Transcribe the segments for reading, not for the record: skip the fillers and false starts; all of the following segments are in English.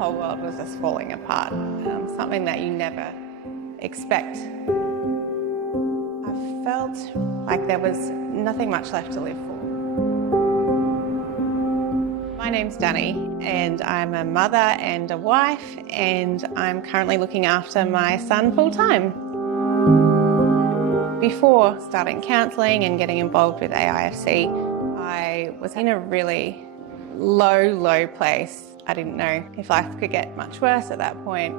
whole world was just falling apart, something that you never expect. I felt like there was nothing much left to live for. My name's Danni and I'm a mother and a wife, and I'm currently looking after my son full-time. Before starting counselling and getting involved with aifc, I was in a really low place. I didn't know if life could get much worse at that point.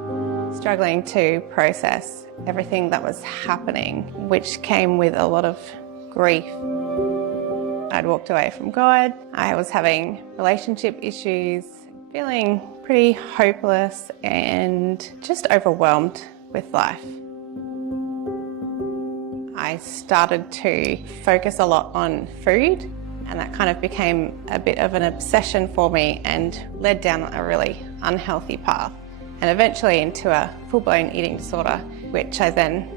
Struggling to process everything that was happening, which came with a lot of grief. I'd walked away from God. I was having relationship issues, feeling pretty hopeless and just overwhelmed with life. I started to focus a lot on food, and that kind of became a bit of an obsession for me and led down a really unhealthy path, and eventually into a full-blown eating disorder, which I then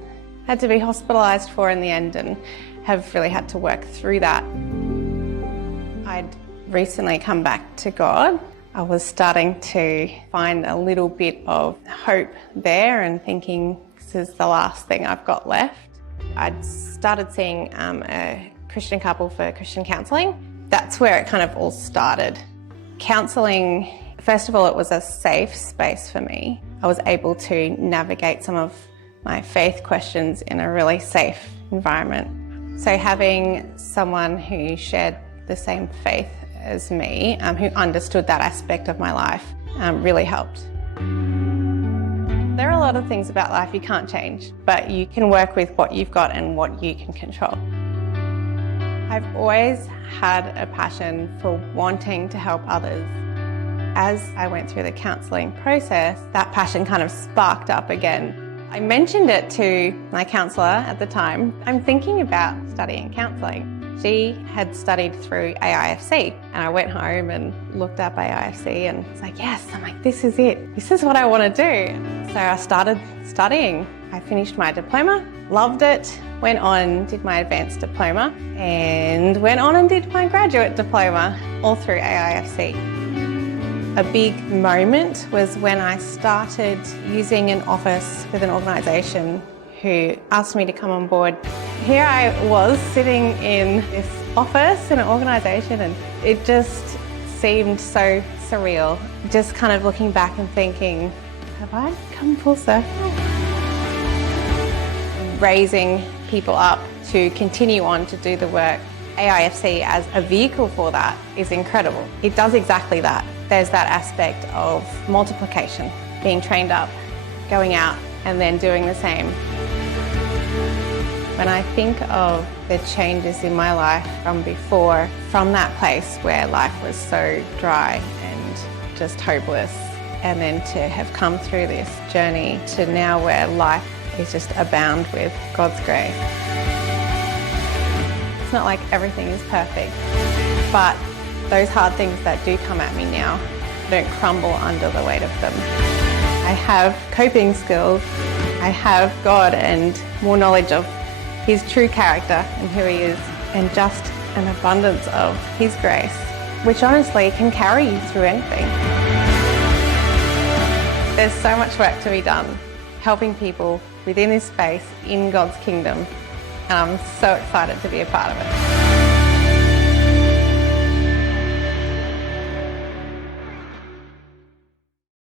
had to be hospitalised for in the end and have really had to work through that. I'd recently come back to God. I was starting to find a little bit of hope there and thinking, this is the last thing I've got left. I'd started seeing a Christian couple for Christian counselling. That's where it kind of all started. Counselling, first of all, it was a safe space for me. I was able to navigate some of my faith questions in a really safe environment. So having someone who shared the same faith as me, who understood that aspect of my life, really helped. There are a lot of things about life you can't change, but you can work with what you've got and what you can control. I've always had a passion for wanting to help others. As I went through the counselling process, that passion kind of sparked up again. I mentioned it to my counsellor at the time. I'm thinking about studying counselling. She had studied through aifc, and I went home and looked up aifc and was like, yes, I'm like, this is it. This is what I want to do. So I started studying. I finished my diploma, loved it, went on, did my advanced diploma, and went on and did my graduate diploma, all through aifc. A big moment was when I started using an office with an organisation who asked me to come on board. Here I was sitting in this office in an organisation, and it just seemed so surreal. Just kind of looking back and thinking, have I come full circle? Raising people up to continue on to do the work. aifc as a vehicle for that is incredible. It does exactly that. There's that aspect of multiplication, being trained up, going out and then doing the same. When I think of the changes in my life from before, from that place where life was so dry and just hopeless, and then to have come through this journey to now where life is just abound with God's grace. It's not like everything is perfect, but those hard things that do come at me now don't crumble under the weight of them. I have coping skills. I have God and more knowledge of His true character and who He is, and just an abundance of His grace, which honestly can carry you through anything. There's so much work to be done, helping people within this space in God's kingdom, and I'm so excited to be a part of it.